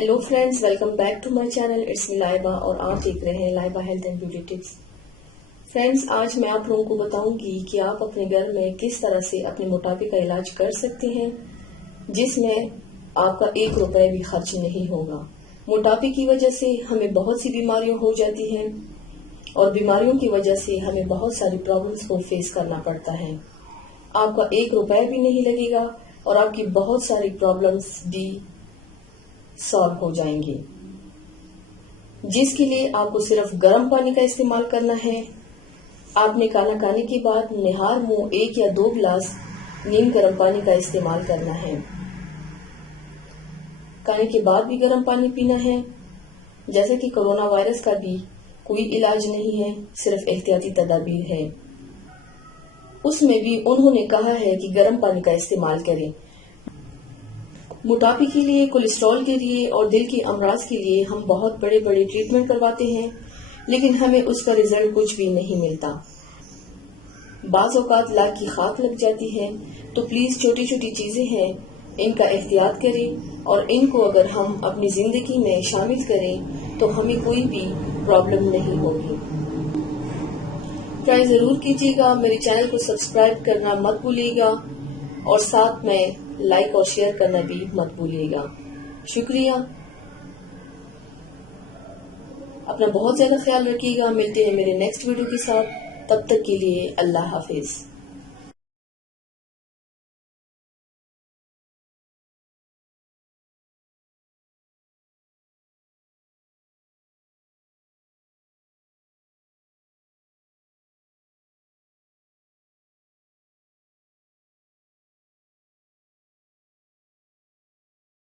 Hello friends, welcome back to my channel. It's me Laiba और आप देख रहे हैं Laiba health and beauty tips. Friends, आज मैं आप लोगों को बताऊंगी कि आप अपने घर में किस तरह से अपने मोटापे का इलाज कर सकते हैं जिसमें आपका 1 रुपए भी खर्च नहीं होगा। मोटापे की वजह से हमें बहुत सी बीमारियां हो जाती हैं और बीमारियों की वजह से हमें बहुत सारी प्रॉब्लम्स को फेस करना पड़ता है। आपका 1 रुपए भी नहीं लगेगा और आपकी बहुत सारी प्रॉब्लम्स भी सॉल्व हो जाएंगे, जिसके लिए आपको सिर्फ गर्म पानी का इस्तेमाल करना है। आपने खाना खाने के बाद निहार मुंह 1 या 2 गिलास नीम गर्म पानी का इस्तेमाल करना है। खाने के बाद भी गर्म पानी पीना है। जैसे कि कोरोना वायरस का भी कोई इलाज नहीं है, सिर्फ एहतियाती तदाबीर है। उसमें भी उन्होंने कहा है कि गर्म पानी का इस्तेमाल करें। मोटापे के लिए, कोलेस्ट्रॉल के लिए और दिल की अमराज के लिए हम बहुत बड़े बड़े ट्रीटमेंट करवाते हैं, लेकिन हमें उसका रिजल्ट कुछ भी नहीं मिलता। बाज़ औक़ात लाख की खाक लग जाती है। तो प्लीज छोटी छोटी चीजें हैं, इनका एहतियात करें और इनको अगर हम अपनी जिंदगी में शामिल करें तो हमें कोई भी प्रॉब्लम नहीं होगी। ट्राई जरूर कीजिएगा। मेरे चैनल को सब्सक्राइब करना मत भूलिएगा और साथ में लाइक और शेयर करना भी मत भूलिएगा। शुक्रिया। अपना बहुत ज्यादा ख्याल रखिएगा। मिलते हैं मेरे नेक्स्ट वीडियो के साथ। तब तक के लिए अल्लाह हाफिज।